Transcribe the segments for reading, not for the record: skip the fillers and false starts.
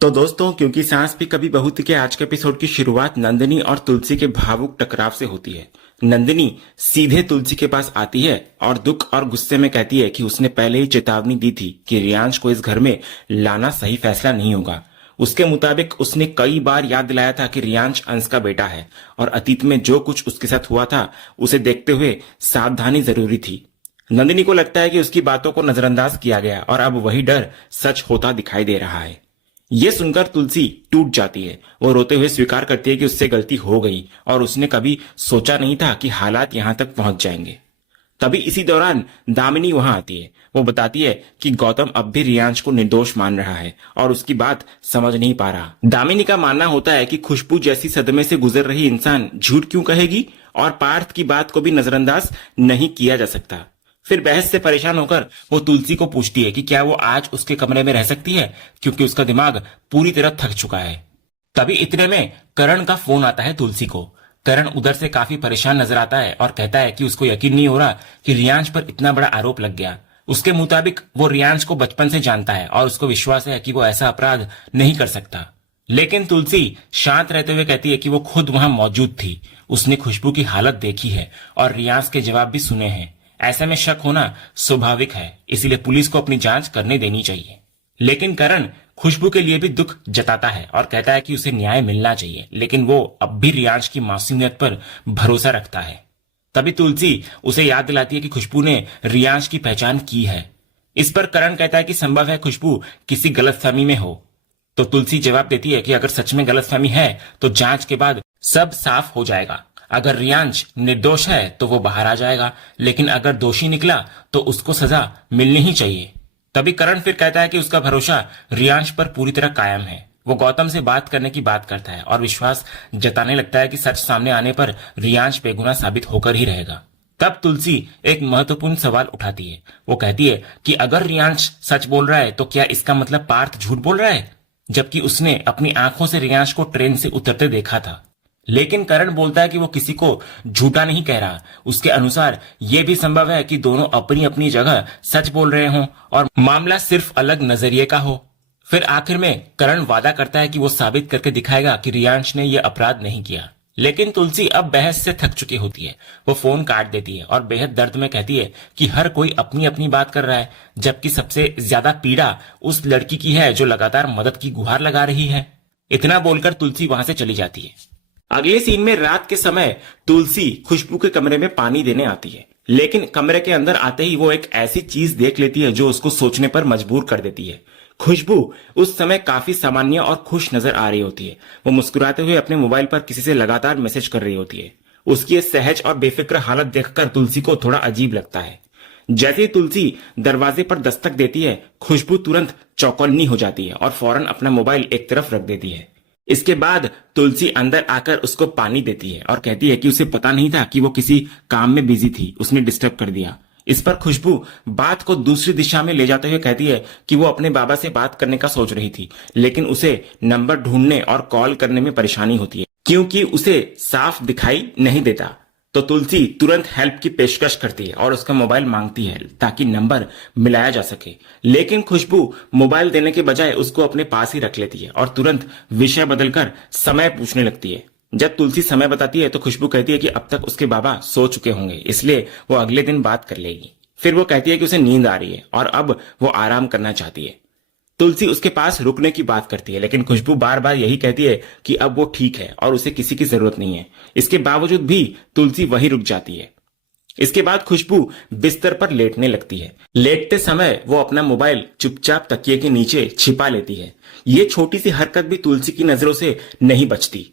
तो दोस्तों, क्योंकि सांस भी कभी बहू थी के आज के एपिसोड की शुरुआत नंदिनी और तुलसी के भावुक टकराव से होती है। नंदिनी सीधे तुलसी के पास आती है और दुख और गुस्से में कहती है कि उसने पहले ही चेतावनी दी थी कि रियांश को इस घर में लाना सही फैसला नहीं होगा। उसके मुताबिक उसने कई बार याद दिलाया था कि रियांश अंश का बेटा है और अतीत में जो कुछ उसके साथ हुआ था उसे देखते हुए सावधानी जरूरी थी। नंदिनी को लगता है कि उसकी बातों को नजरअंदाज किया गया और अब वही डर सच होता दिखाई दे रहा है। ये सुनकर तुलसी टूट जाती है। वो रोते हुए स्वीकार करती है कि उससे गलती हो गई और उसने कभी सोचा नहीं था कि हालात यहां तक पहुंच जाएंगे। तभी इसी दौरान दामिनी वहां आती है। वो बताती है कि गौतम अब भी रियांश को निर्दोष मान रहा है और उसकी बात समझ नहीं पा रहा। दामिनी का मानना होता है कि खुशबू जैसी सदमे से गुजर रही इंसान झूठ क्यों कहेगी और पार्थ की बात को भी नजरअंदाज नहीं किया जा सकता। फिर बहस से परेशान होकर वो तुलसी को पूछती है कि क्या वो आज उसके कमरे में रह सकती है, क्योंकि उसका दिमाग पूरी तरह थक चुका है। तभी इतने में करण का फोन आता है तुलसी को। करण उधर से काफी परेशान नजर आता है और कहता है कि उसको यकीन नहीं हो रहा कि रियांश पर इतना बड़ा आरोप लग गया। उसके मुताबिक वो रियांश को बचपन से जानता है और उसको विश्वास है कि वो ऐसा अपराध नहीं कर सकता। लेकिन तुलसी शांत रहते हुए कहती है कि वो खुद वहां मौजूद थी, उसने खुशबू की हालत देखी है और रियांश के जवाब भी सुने हैं। ऐसे में शक होना स्वाभाविक है, इसीलिए पुलिस को अपनी जांच करने देनी चाहिए। लेकिन करण खुशबू के लिए भी दुख जताता है और कहता है कि उसे न्याय मिलना चाहिए, लेकिन वो अब भी रियांश की मासूमियत पर भरोसा रखता है। तभी तुलसी उसे याद दिलाती है कि खुशबू ने रियांश की पहचान की है। इस पर करण कहता है कि संभव है खुशबू किसी गलतफहमी में हो। तो तुलसी जवाब देती है कि अगर सच में गलतफहमी है तो जांच के बाद सब साफ हो जाएगा। अगर रियांश निर्दोष है तो वो बाहर आ जाएगा, लेकिन अगर दोषी निकला तो उसको सजा मिलनी ही चाहिए। तभी करण फिर कहता है कि उसका भरोसा रियांश पर पूरी तरह कायम है। वो गौतम से बात करने की बात करता है और विश्वास जताने लगता है कि सच सामने आने पर रियांश बेगुनाह साबित होकर ही रहेगा। तब तुलसी एक महत्वपूर्ण सवाल उठाती है। वो कहती है कि अगर रियांश सच बोल रहा है तो क्या इसका मतलब पार्थ झूठ बोल रहा है, जबकि उसने अपनी आंखों से रियांश को ट्रेन से उतरते देखा था। लेकिन करण बोलता है कि वो किसी को झूठा नहीं कह रहा। उसके अनुसार यह भी संभव है कि दोनों अपनी अपनी जगह सच बोल रहे हों और मामला सिर्फ अलग नजरिए का हो। फिर आखिर में करण वादा करता है कि वो साबित करके दिखाएगा कि रियांश ने यह अपराध नहीं किया। लेकिन तुलसी अब बहस से थक चुकी होती है। वो फोन काट देती है और बेहद दर्द में कहती है कि हर कोई अपनी अपनी बात कर रहा है, जबकि सबसे ज्यादा पीड़ा उस लड़की की है जो लगातार मदद की गुहार लगा रही है। इतना बोलकर तुलसी वहां से चली जाती है। अगले सीन में रात के समय तुलसी खुशबू के कमरे में पानी देने आती है, लेकिन कमरे के अंदर आते ही वो एक ऐसी चीज देख लेती है जो उसको सोचने पर मजबूर कर देती है। खुशबू उस समय काफी सामान्य और खुश नजर आ रही होती है। वो मुस्कुराते हुए अपने मोबाइल पर किसी से लगातार मैसेज कर रही होती है। उसकी ये सहज और बेफिक्र हालत देखकर तुलसी को थोड़ा अजीब लगता है। जैसे ही तुलसी दरवाजे पर दस्तक देती है, खुशबू तुरंत चौकन्नी हो जाती है और फौरन अपना मोबाइल एक तरफ रख देती है। इसके बाद तुलसी अंदर आकर उसको पानी देती है और कहती है कि उसे पता नहीं था कि वो किसी काम में बिजी थी, उसने डिस्टर्ब कर दिया। इस पर खुशबू बात को दूसरी दिशा में ले जाते हुए कहती है कि वो अपने बाबा से बात करने का सोच रही थी, लेकिन उसे नंबर ढूंढने और कॉल करने में परेशानी होती है क्योंकि उसे साफ दिखाई नहीं देता। तो तुलसी तुरंत हेल्प की पेशकश करती है और उसका मोबाइल मांगती है ताकि नंबर मिलाया जा सके। लेकिन खुशबू मोबाइल देने के बजाय उसको अपने पास ही रख लेती है और तुरंत विषय बदलकर समय पूछने लगती है। जब तुलसी समय बताती है तो खुशबू कहती है कि अब तक उसके बाबा सो चुके होंगे, इसलिए वो अगले दिन बात कर लेगी। फिर वो कहती है कि उसे नींद आ रही है और अब वो आराम करना चाहती है। तुलसी उसके पास रुकने की बात करती है, लेकिन खुशबू बार बार यही कहती है कि अब वो ठीक है और उसे किसी की जरूरत नहीं है। इसके बावजूद भी तुलसी वहीं रुक जाती है। इसके बाद खुशबू बिस्तर पर लेटने लगती है। लेटते समय वो अपना मोबाइल चुपचाप तकिए के नीचे छिपा लेती है। ये छोटी सी हरकत भी तुलसी की नजरों से नहीं बचती।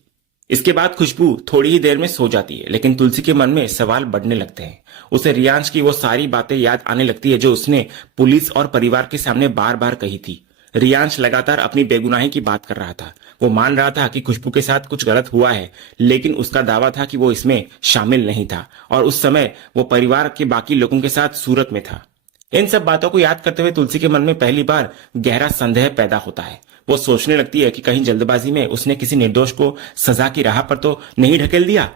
इसके बाद खुशबू थोड़ी ही देर में सो जाती है, लेकिन तुलसी के मन में सवाल बढ़ने लगते हैं। उसे रियांश की वो सारी बातें याद आने लगती है जो उसने पुलिस और परिवार के सामने बार बार कही थी। रियांश लगातार अपनी बेगुनाही की बात कर रहा था। वो मान रहा था कि खुशबू के साथ कुछ गलत हुआ है, लेकिन उसका दावा था कि वो इसमें शामिल नहीं था और उस समय वो परिवार के बाकी लोगों के साथ सूरत में था। इन सब बातों को याद करते हुए तुलसी के मन में पहली बार गहरा संदेह पैदा होता है। वो सोचने लगती है कि कहीं जल्दबाजी में उसने किसी निर्दोष को सजा की राह पर तो नहीं ढकेल दिया।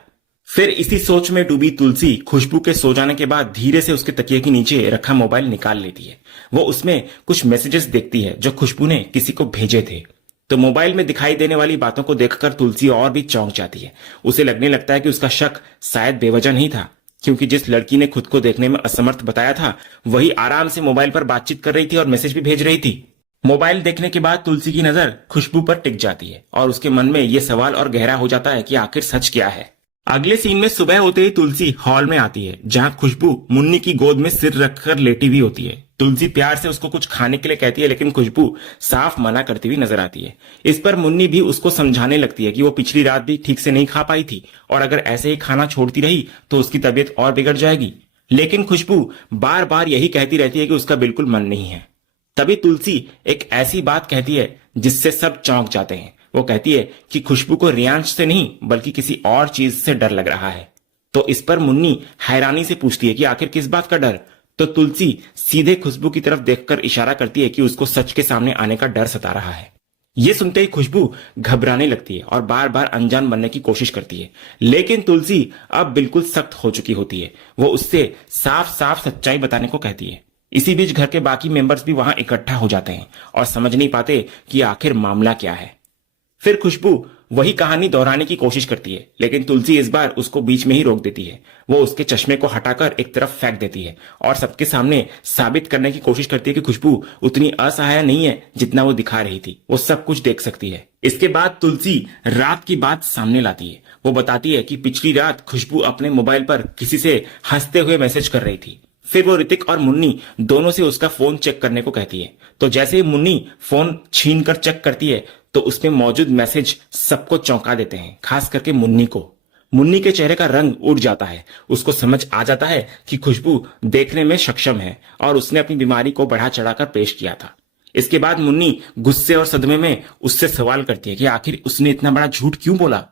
फिर इसी सोच में डूबी तुलसी खुशबू के सो जाने के बाद धीरे से उसके तकिए के नीचे रखा मोबाइल निकाल लेती है। वो उसमें कुछ मैसेजेस देखती है जो खुशबू ने किसी को भेजे थे। तो मोबाइल में दिखाई देने वाली बातों को देखकर तुलसी और भी चौंक जाती है। उसे लगने लगता है कि उसका शक शायद बेवजह नहीं था, क्योंकि जिस लड़की ने खुद को देखने में असमर्थ बताया था वही आराम से मोबाइल पर बातचीत कर रही थी और मैसेज भी भेज रही थी। मोबाइल देखने के बाद तुलसी की नजर खुशबू पर टिक जाती है और उसके मन में यह सवाल और गहरा हो जाता है कि आखिर सच क्या है। अगले सीन में सुबह होते ही तुलसी हॉल में आती है, जहां खुशबू मुन्नी की गोद में सिर रखकर लेटी हुई होती है। तुलसी प्यार से उसको कुछ खाने के लिए कहती है, लेकिन खुशबू साफ मना करती हुई नजर आती है। इस पर मुन्नी भी उसको समझाने लगती है कि वो पिछली रात भी ठीक से नहीं खा पाई थी और अगर ऐसे ही खाना छोड़ती रही तो उसकी तबीयत और बिगड़ जाएगी। लेकिन खुशबू बार बार यही कहती रहती है कि उसका बिल्कुल मन नहीं है। तभी तुलसी एक ऐसी बात कहती है जिससे सब चौंक जाते हैं। वो कहती है कि खुशबू को रियांश से नहीं बल्कि किसी और चीज से डर लग रहा है। तो इस पर मुन्नी हैरानी से पूछती है कि आखिर किस बात का डर। तो तुलसी सीधे खुशबू की तरफ देखकर इशारा करती है कि उसको सच के सामने आने का डर सता रहा है। ये सुनते ही खुशबू घबराने लगती है और बार बार अनजान बनने की कोशिश करती है, लेकिन तुलसी अब बिल्कुल सख्त हो चुकी होती है। वो उससे साफ साफ सच्चाई बताने को कहती है। इसी बीच घर के बाकी मेंबर्स भी वहां इकट्ठा हो जाते हैं और समझ नहीं पाते कि आखिर मामला क्या है। फिर खुशबू वही कहानी दोहराने की कोशिश करती है, लेकिन तुलसी इस बार उसको बीच में ही रोक देती है। वो उसके चश्मे को हटाकर एक तरफ फेंक देती है और सबके सामने साबित करने की कोशिश करती है कि खुशबू उतनी असहाय नहीं है जितना वो दिखा रही थी। वो सब कुछ देख सकती है। इसके बाद तुलसी रात की बात सामने लाती है। वो बताती है कि पिछली रात खुशबू अपने मोबाइल पर किसी से हंसते हुए मैसेज कर रही थी। फिर वो ऋतिक और मुन्नी दोनों से उसका फोन चेक करने को कहती है। तो जैसे ही मुन्नी फोन छीन कर चेक करती है तो उसमें मौजूद मैसेज सबको चौंका देते हैं, खास करके मुन्नी को। मुन्नी के चेहरे का रंग उड़ जाता है। उसको समझ आ जाता है कि खुशबू देखने में सक्षम है और उसने अपनी बीमारी को बढ़ा चढ़ाकर पेश किया था। इसके बाद मुन्नी गुस्से और सदमे में उससे सवाल करती है कि आखिर उसने इतना बड़ा झूठ क्यों बोला।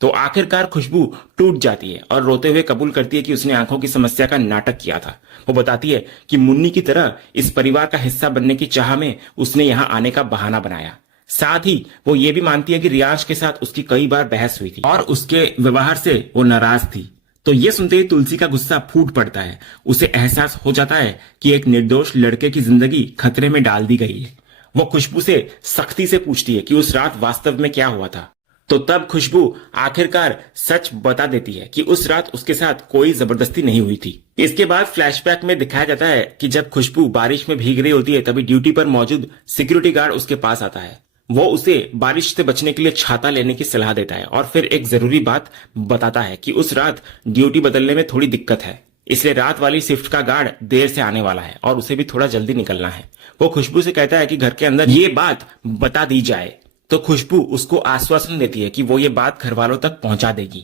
तो आखिरकार खुशबू टूट जाती है और रोते हुए कबूल करती है कि उसने आंखों की समस्या का नाटक किया था। वो बताती है कि मुन्नी की तरह इस परिवार का हिस्सा बनने की चाह में उसने यहाँ आने का बहाना बनाया। साथ ही वो ये भी मानती है कि रियांश के साथ उसकी कई बार बहस हुई थी और उसके व्यवहार से वो नाराज थी। तो ये सुनते ही तुलसी का गुस्सा फूट पड़ता है। उसे एहसास हो जाता है कि एक निर्दोष लड़के की जिंदगी खतरे में डाल दी गई है। वो खुशबू से सख्ती से पूछती है कि उस रात वास्तव में क्या हुआ था। तो तब खुशबू आखिरकार सच बता देती है कि उस रात उसके साथ कोई जबरदस्ती नहीं हुई थी। इसके बाद फ्लैशबैक में दिखाया जाता है कि जब खुशबू बारिश में भीग रही होती है तभी ड्यूटी पर मौजूद सिक्योरिटी गार्ड उसके पास आता है। वो उसे बारिश से बचने के लिए छाता लेने की सलाह देता है और फिर एक जरूरी बात बताता है कि उस रात ड्यूटी बदलने में थोड़ी दिक्कत है, इसलिए रात वाली शिफ्ट का गार्ड देर से आने वाला है और उसे भी थोड़ा जल्दी निकलना है। वो खुशबू से कहता है कि घर के अंदर ये बात बता दी जाए। तो खुशबू उसको आश्वासन देती है कि वो ये बात घर वालों तक पहुंचा देगी।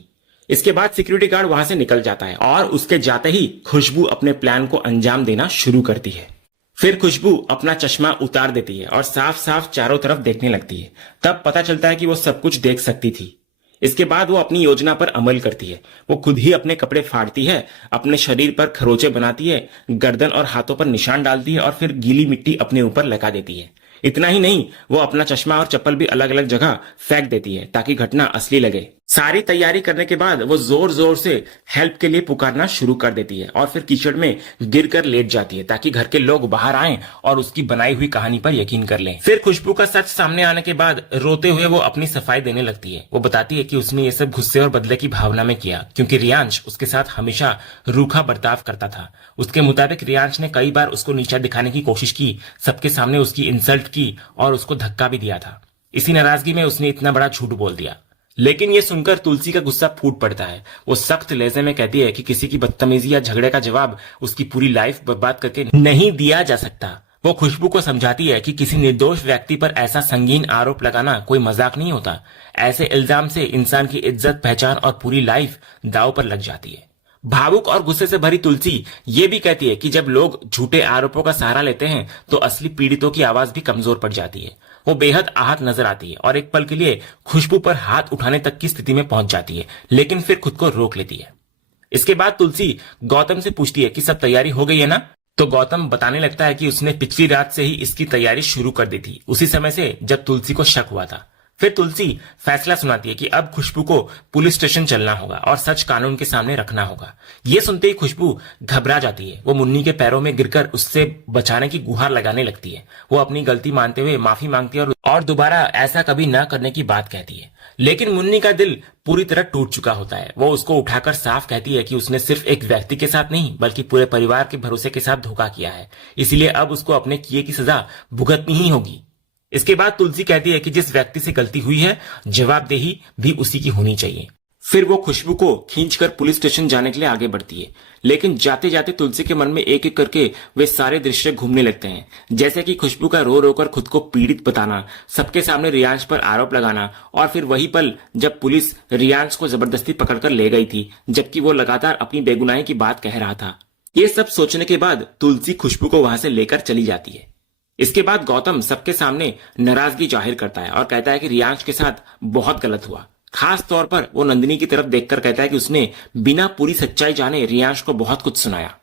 इसके बाद सिक्योरिटी गार्ड वहां से निकल जाता है और उसके जाते ही खुशबू अपने प्लान को अंजाम देना शुरू करती है। फिर खुशबू अपना चश्मा उतार देती है और साफ साफ चारों तरफ देखने लगती है। तब पता चलता है कि वो सब कुछ देख सकती थी। इसके बाद वो अपनी योजना पर अमल करती है। वो खुद ही अपने कपड़े फाड़ती है, अपने शरीर पर खरोचे बनाती है, गर्दन और हाथों पर निशान डालती है और फिर गीली मिट्टी अपने ऊपर लगा देती है। इतना ही नहीं, वो अपना चश्मा और चप्पल भी अलग अलग जगह फेंक देती है ताकि घटना असली लगे। सारी तैयारी करने के बाद वो जोर जोर से हेल्प के लिए पुकारना शुरू कर देती है और फिर कीचड़ में गिरकर लेट जाती है ताकि घर के लोग बाहर आएं और उसकी बनाई हुई कहानी पर यकीन कर लें। फिर खुशबू का सच सामने आने के बाद रोते हुए वो अपनी सफाई देने लगती है। वो बताती है कि उसने ये सब गुस्से और बदले की भावना में किया क्योंकि रियांश उसके साथ हमेशा रूखा बर्ताव करता था। उसके मुताबिक रियांश ने कई बार उसको नीचा दिखाने की कोशिश की, सबके सामने उसकी इंसल्ट की और उसको धक्का भी दिया था। इसी नाराजगी में उसने इतना बड़ा झूठ बोल दिया। लेकिन ये सुनकर तुलसी का गुस्सा फूट पड़ता है। वो सख्त लहजे में कहती है कि किसी की बदतमीजी या झगड़े का जवाब उसकी पूरी लाइफ बर्बाद करके नहीं दिया जा सकता। वो खुशबू को समझाती है कि किसी निर्दोष व्यक्ति पर ऐसा संगीन आरोप लगाना कोई मजाक नहीं होता। ऐसे इल्जाम से इंसान की इज्जत, पहचान और पूरी लाइफ दांव पर लग जाती है। भावुक और गुस्से से भरी तुलसी ये भी कहती है कि जब लोग झूठे आरोपों का सहारा लेते हैं तो असली पीड़ितों की आवाज भी कमजोर पड़ जाती है। वो बेहद आहत नजर आती है और एक पल के लिए खुशबू पर हाथ उठाने तक की स्थिति में पहुंच जाती है, लेकिन फिर खुद को रोक लेती है। इसके बाद तुलसी गौतम से पूछती है कि सब तैयारी हो गई है ना। तो गौतम बताने लगता है कि उसने पिछली रात से ही इसकी तैयारी शुरू कर दी थी, उसी समय से जब तुलसी को शक हुआ था। फिर तुलसी फैसला सुनाती है कि अब खुशबू को पुलिस स्टेशन चलना होगा और सच कानून के सामने रखना होगा। ये सुनते ही खुशबू घबरा जाती है। वो मुन्नी के पैरों में गिरकर उससे बचाने की गुहार लगाने लगती है। वो अपनी गलती मानते हुए माफी मांगती है और दोबारा ऐसा कभी न करने की बात कहती है। लेकिन मुन्नी का दिल पूरी तरह टूट चुका होता है। वो उसको उठाकर साफ कहती है कि उसने सिर्फ एक व्यक्ति के साथ नहीं बल्कि पूरे परिवार के भरोसे के साथ धोखा किया है, इसलिए अब उसको अपने किए की सजा भुगतनी ही होगी। इसके बाद तुलसी कहती है कि जिस व्यक्ति से गलती हुई है जवाबदेही भी उसी की होनी चाहिए। फिर वो खुशबू को खींचकर पुलिस स्टेशन जाने के लिए आगे बढ़ती है, लेकिन जाते जाते तुलसी के मन में एक एक करके वे सारे दृश्य घूमने लगते हैं, जैसे कि खुशबू का रो रो कर खुद को पीड़ित बताना, सबके सामने रियांश पर आरोप लगाना, और फिर वही पल जब पुलिस रियांश को जबरदस्ती पकड़कर ले गई थी जबकि वो लगातार अपनी बेगुनाही की बात कह रहा था। ये सब सोचने के बाद तुलसी खुशबू को वहां से लेकर चली जाती है। इसके बाद गौतम सबके सामने नाराजगी जाहिर करता है और कहता है कि रियांश के साथ बहुत गलत हुआ। खास तौर पर वो नंदिनी की तरफ देखकर कहता है कि उसने बिना पूरी सच्चाई जाने रियांश को बहुत कुछ सुनाया।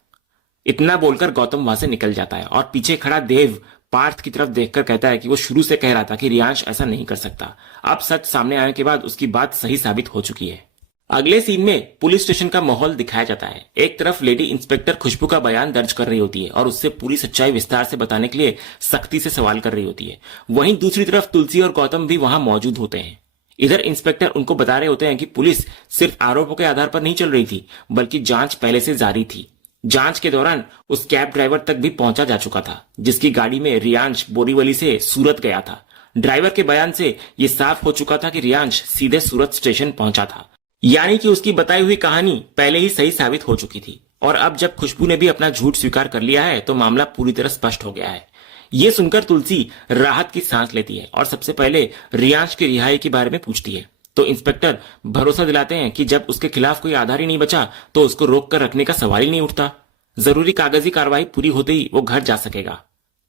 इतना बोलकर गौतम वहां से निकल जाता है और पीछे खड़ा देव पार्थ की तरफ देखकर कहता है कि वो शुरू से कह रहा था कि रियांश ऐसा नहीं कर सकता। अब सच सामने आने के बाद उसकी बात सही साबित हो चुकी है। अगले सीन में पुलिस स्टेशन का माहौल दिखाया जाता है। एक तरफ लेडी इंस्पेक्टर खुशबू का बयान दर्ज कर रही होती है और उससे पूरी सच्चाई विस्तार से बताने के लिए सख्ती से सवाल कर रही होती है। वहीं दूसरी तरफ तुलसी और गौतम भी वहां मौजूद होते हैं। इधर इंस्पेक्टर उनको बता रहे होते हैं कि पुलिस सिर्फ आरोपों के आधार पर नहीं चल रही थी बल्कि जांच पहले से जारी थी। जांच के दौरान उस कैब ड्राइवर तक भी पहुंचा जा चुका था जिसकी गाड़ी में रियांश बोरीवली से सूरत गया था। ड्राइवर के बयान से यह साफ हो चुका था कि रियांश सीधे सूरत स्टेशन पहुंचा था, यानी कि उसकी बताई हुई कहानी पहले ही सही साबित हो चुकी थी। और अब जब खुशबू ने भी अपना झूठ स्वीकार कर लिया है तो मामला पूरी तरह स्पष्ट हो गया है। ये सुनकर तुलसी राहत की सांस लेती है और सबसे पहले रियांश की रिहाई के बारे में पूछती है। तो इंस्पेक्टर भरोसा दिलाते हैं कि जब उसके खिलाफ कोई आधार ही नहीं बचा तो उसको रोक कर रखने का सवाल ही नहीं उठता। जरूरी कागजी कार्रवाई पूरी होते ही वो घर जा सकेगा।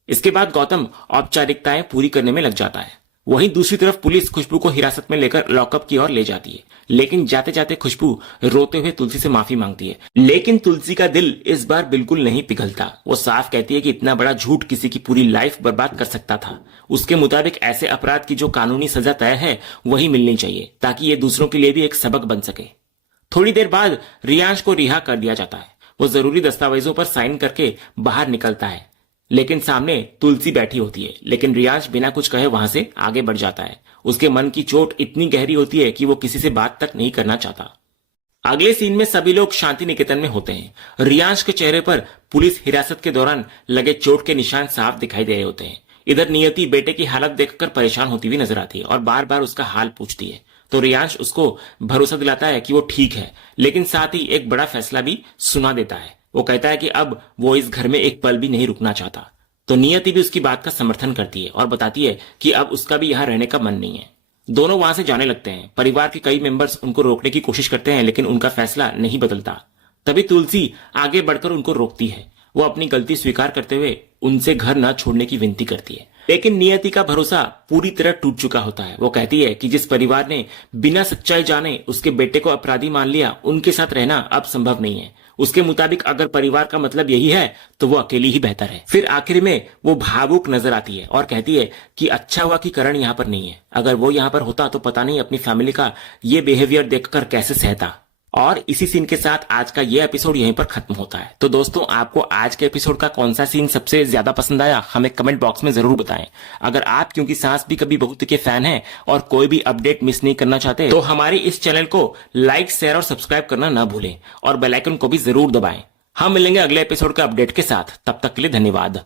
इसके बाद गौतम औपचारिकताएं पूरी करने में लग जाता है। वहीं दूसरी तरफ पुलिस खुशबू को हिरासत में लेकर लॉकअप की ओर ले जाती है, लेकिन जाते जाते खुशबू रोते हुए तुलसी से माफी मांगती है। लेकिन तुलसी का दिल इस बार बिल्कुल नहीं पिघलता। वो साफ कहती है कि इतना बड़ा झूठ किसी की पूरी लाइफ बर्बाद कर सकता था। उसके मुताबिक ऐसे अपराध की जो कानूनी सजा तय है वही मिलनी चाहिए ताकि ये दूसरों के लिए भी एक सबक बन सके। थोड़ी देर बाद रियांश को रिहा कर दिया जाता है। वो जरूरी दस्तावेजों पर साइन करके बाहर निकलता है, लेकिन सामने तुलसी बैठी होती है। लेकिन रियांश बिना कुछ कहे वहां से आगे बढ़ जाता है। उसके मन की चोट इतनी गहरी होती है कि वो किसी से बात तक नहीं करना चाहता। अगले सीन में सभी लोग शांति निकेतन में होते हैं। रियांश के चेहरे पर पुलिस हिरासत के दौरान लगे चोट के निशान साफ दिखाई दे रहे होते हैं। इधर नियति बेटे की हालत देखकर परेशान होती हुई नजर आती है और बार बार उसका हाल पूछती है। तो रियांश उसको भरोसा दिलाता है कि वो ठीक है, लेकिन साथ ही एक बड़ा फैसला भी सुना देता है। वो कहता है कि अब वो इस घर में एक पल भी नहीं रुकना चाहता। तो नियति भी उसकी बात का समर्थन करती है और बताती है कि अब उसका भी यहाँ रहने का मन नहीं है। दोनों वहां से जाने लगते हैं। परिवार के कई मेंबर्स उनको रोकने की कोशिश करते हैं, लेकिन उनका फैसला नहीं बदलता। तभी तुलसी आगे बढ़कर उनको रोकती है। वो अपनी गलती स्वीकार करते हुए उनसे घर न छोड़ने की विनती करती है, लेकिन नियति का भरोसा पूरी तरह टूट चुका होता है। वो कहती है कि जिस परिवार ने बिना सच्चाई जाने उसके बेटे को अपराधी मान लिया, उनके साथ रहना अब संभव नहीं है। उसके मुताबिक अगर परिवार का मतलब यही है तो वो अकेली ही बेहतर है। फिर आखिर में वो भावुक नजर आती है और कहती है कि अच्छा हुआ कि करण यहाँ पर नहीं है। अगर वो यहाँ पर होता तो पता नहीं अपनी फैमिली का ये बिहेवियर देखकर कैसे सहता। और इसी सीन के साथ आज का ये एपिसोड यहीं पर खत्म होता है। तो दोस्तों, आपको आज के एपिसोड का कौन सा सीन सबसे ज्यादा पसंद आया हमें कमेंट बॉक्स में जरूर बताएं। अगर आप क्योंकि सास भी कभी बहू के फैन हैं और कोई भी अपडेट मिस नहीं करना चाहते तो हमारी इस चैनल को लाइक, शेयर और सब्सक्राइब करना ना भूलें और बेल आइकन को भी जरूर दबाएं। हम मिलेंगे अगले एपिसोड का अपडेट के साथ। तब तक के लिए धन्यवाद।